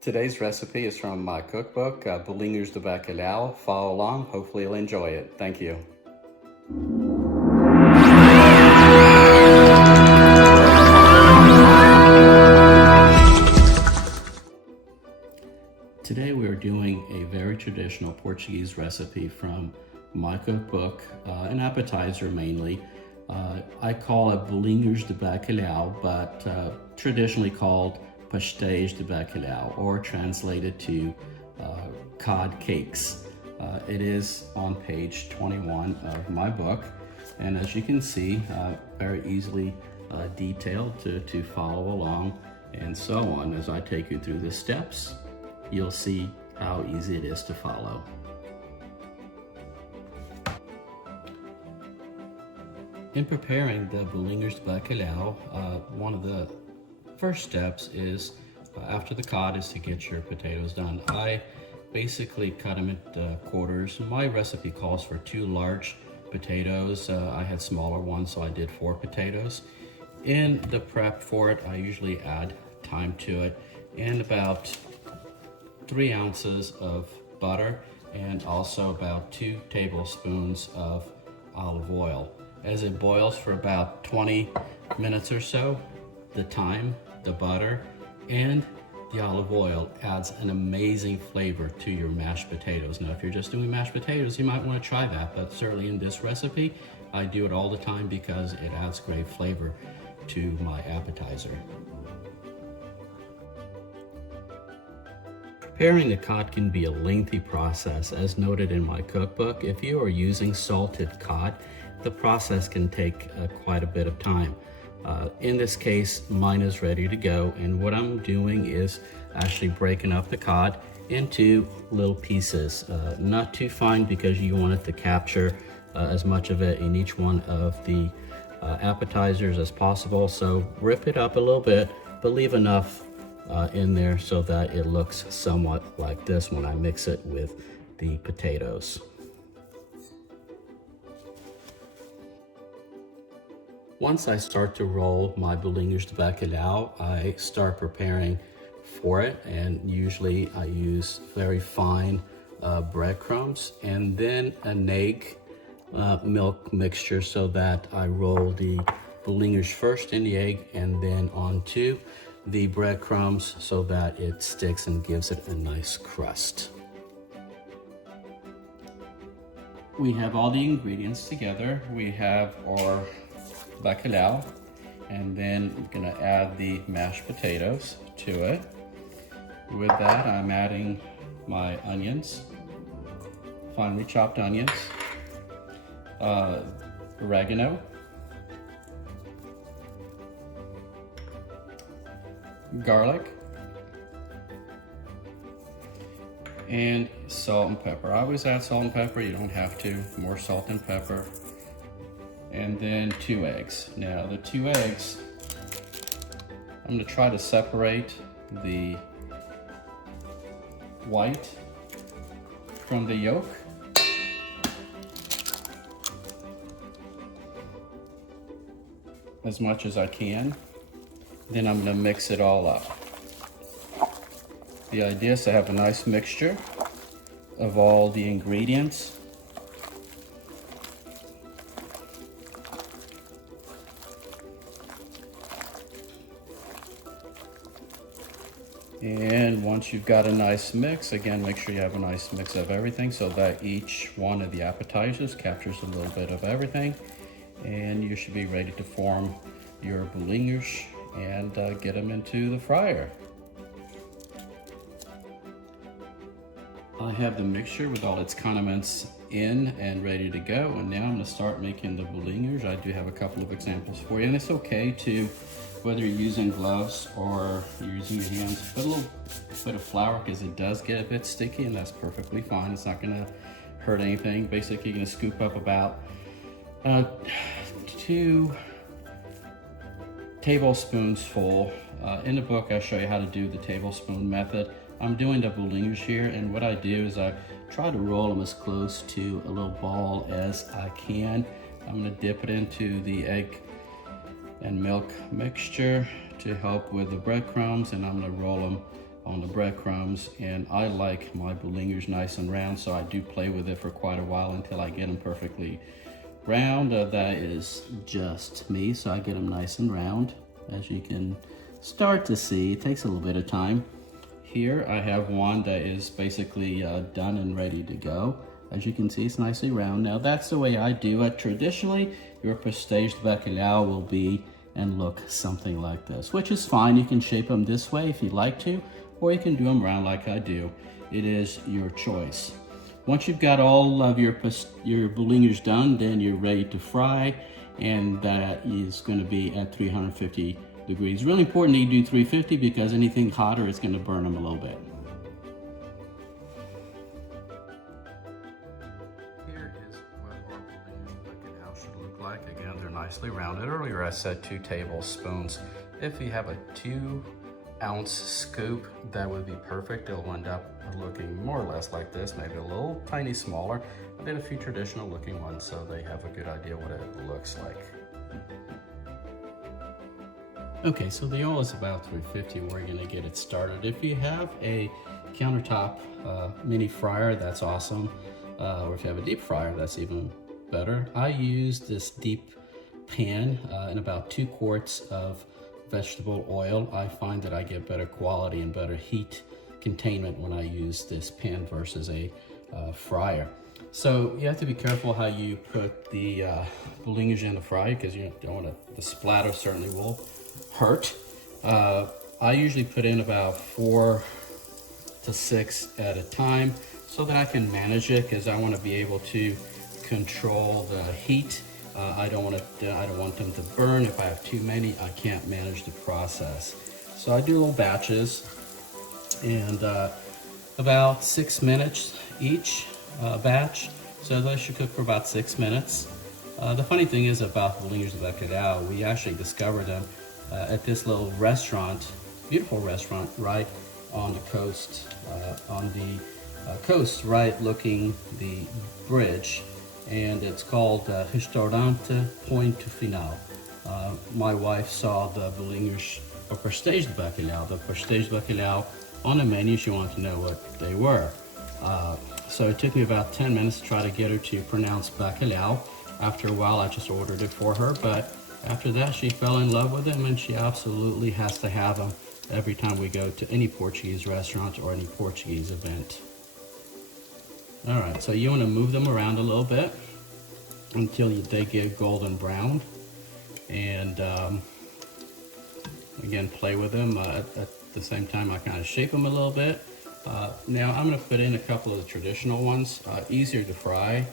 Today's recipe is from my cookbook, Bolinhos de Bacalhau. Follow along, hopefully you'll enjoy it. Thank you. Today we are doing a very traditional Portuguese recipe from my cookbook, an appetizer mainly. I call it Bolinhos de Bacalhau, but traditionally called Pastéis de Bacalhau, or translated to cod cakes. It is on page 21 of my book, and as you can see, very easily detailed to follow along and so on. As I take you through the steps, you'll see how easy it is to follow. In preparing the Bolinhos de Bacalhau, one of the first steps is, after the cod, is to get your potatoes done. I basically cut them into quarters. My recipe calls for 2 large potatoes. I had smaller ones, so I did 4 potatoes. In the prep for it, I usually add thyme to it and about 3 ounces of butter and also about 2 tablespoons of olive oil. As it boils for about 20 minutes or so, the thyme, the butter, and the olive oil adds an amazing flavor to your mashed potatoes. Now, if you're just doing mashed potatoes, you might want to try that, but certainly in this recipe, I do it all the time because it adds great flavor to my appetizer. Preparing the cod can be a lengthy process, as noted in my cookbook. If you are using salted cod, the process can take quite a bit of time. In this case, mine is ready to go, and what I'm doing is actually breaking up the cod into little pieces. Not too fine, because you want it to capture as much of it in each one of the appetizers as possible. So rip it up a little bit, but leave enough in there so that it looks somewhat like this when I mix it with the potatoes. Once I start to roll my Bolinhos de Bacalhau, I start preparing for it, and usually I use very fine breadcrumbs and then an egg milk mixture, so that I roll the Bolinhos first in the egg and then onto the breadcrumbs so that it sticks and gives it a nice crust. We have all the ingredients together. We have our bacalhau, and then I'm gonna add the mashed potatoes to it. With that, I'm adding my onions, finely chopped onions, oregano, garlic, and salt and pepper. I always add salt and pepper. You don't have to. More salt and pepper. And then 2 eggs. Now the 2 eggs, I'm gonna try to separate the white from the yolk. As much as I can. Then I'm gonna mix it all up. The idea is to have a nice mixture of all the ingredients. And once you've got a nice mix, again, make sure you have a nice mix of everything so that each one of the appetizers captures a little bit of everything. And you should be ready to form your bolinhos and get them into the fryer. I have the mixture with all its condiments in and ready to go, and now I'm going to start making the bolinhos. I do have a couple of examples for you, and it's okay to, whether you're using gloves or you're using your hands, put a little bit of flour, because it does get a bit sticky, and that's perfectly fine. It's not going to hurt anything. Basically, you're going to scoop up about 2 tablespoons full. In the book, I show you how to do the tablespoon method. I'm doing the bolinhos here, and what I do is I try to roll them as close to a little ball as I can. I'm gonna dip it into the egg and milk mixture to help with the breadcrumbs, and I'm gonna roll them on the breadcrumbs, and I like my bolinhos nice and round, so I do play with it for quite a while until I get them perfectly round. That is just me, so I get them nice and round. As you can start to see, it takes a little bit of time. Here I have one that is basically done and ready to go. As you can see, it's nicely round. Now that's the way I do it. Traditionally, your pastéis de bacalhau will be and look something like this, which is fine. You can shape them this way if you'd like to, or you can do them round like I do. It is your choice. Once you've got all of your bolinhos done, then you're ready to fry, and that is going to be at 350 degrees. Really important that you do 350 because anything hotter is going to burn them a little bit. Here is what our bolinhos bacalhau should look like. Again, they're nicely rounded. Earlier I said 2 tablespoons. If you have a 2-ounce scoop, that would be perfect. It'll end up looking more or less like this, maybe a little tiny smaller. I did a few traditional looking ones so they have a good idea what it looks like. Okay, so the oil is about 350. We're gonna get it started. If you have a countertop mini fryer, that's awesome. Or if you have a deep fryer, that's even better. I use this deep pan in about 2 quarts of vegetable oil. I find that I get better quality and better heat containment when I use this pan versus a fryer. So you have to be careful how you put the bolinhos in the fryer because you don't want to, the splatter certainly will hurt. I usually put in about 4 to 6 at a time so that I can manage it because I want to be able to control the heat. I don't want them to burn. If I have too many, I can't manage the process. So I do little batches, and about 6 minutes each batch. So they should cook for about 6 minutes. The funny thing is about bolinhos de bacalhau, we actually discovered them at this little restaurant, beautiful restaurant, right on the coast, right looking the bridge, and it's called Restaurante Ponto Final. My wife saw the bolinhos or pastéis de bacalhau, on the menu. She wanted to know what they were. So it took me about 10 minutes to try to get her to pronounce bacalhau. After a while, I just ordered it for her, but after that, she fell in love with them, and she absolutely has to have them every time we go to any Portuguese restaurant or any Portuguese event. All right, so you want to move them around a little bit until they get golden brown, and again, play with them. At the same time, I kind of shake them a little bit. Now I'm going to put in a couple of the traditional ones, easier to fry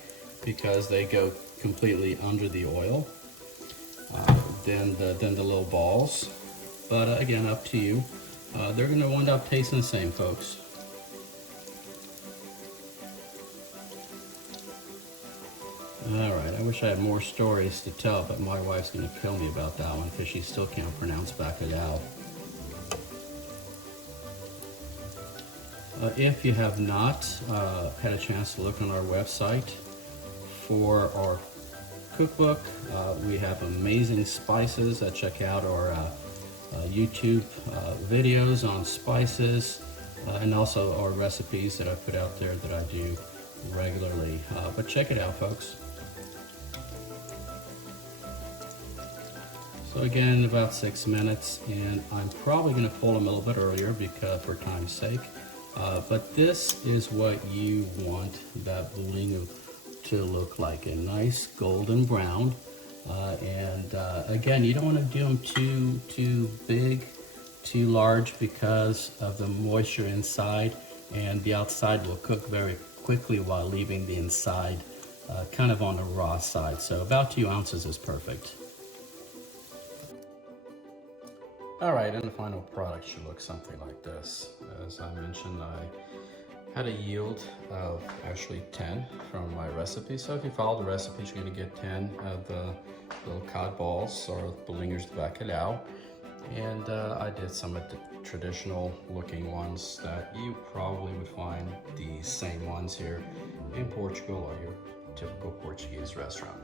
because they go completely under the oil than the little balls. But again, up to you. They're going to end up tasting the same, folks. Alright, I wish I had more stories to tell, but my wife's going to kill me about that one because she still can't pronounce bacalhau. If you have not had a chance to look on our website for our cookbook, we have amazing spices. Check out our YouTube videos on spices and also our recipes that I put out there that I do regularly. But check it out, folks. So again, about 6 minutes, and I'm probably going to pull them a little bit earlier because for time's sake. But this is what you want that bolinho to look like, a nice golden brown. Again, you don't want to do them too big, too large because of the moisture inside, and the outside will cook very quickly while leaving the inside kind of on the raw side. So about 2 ounces is perfect. All right, and the final product should look something like this. As I mentioned, I had a yield of actually 10 from my recipe. So if you follow the recipes, you're gonna get 10 of the little cod balls or bolinhos de bacalhau. And I did some of the traditional looking ones that you probably would find the same ones here in Portugal or your typical Portuguese restaurant.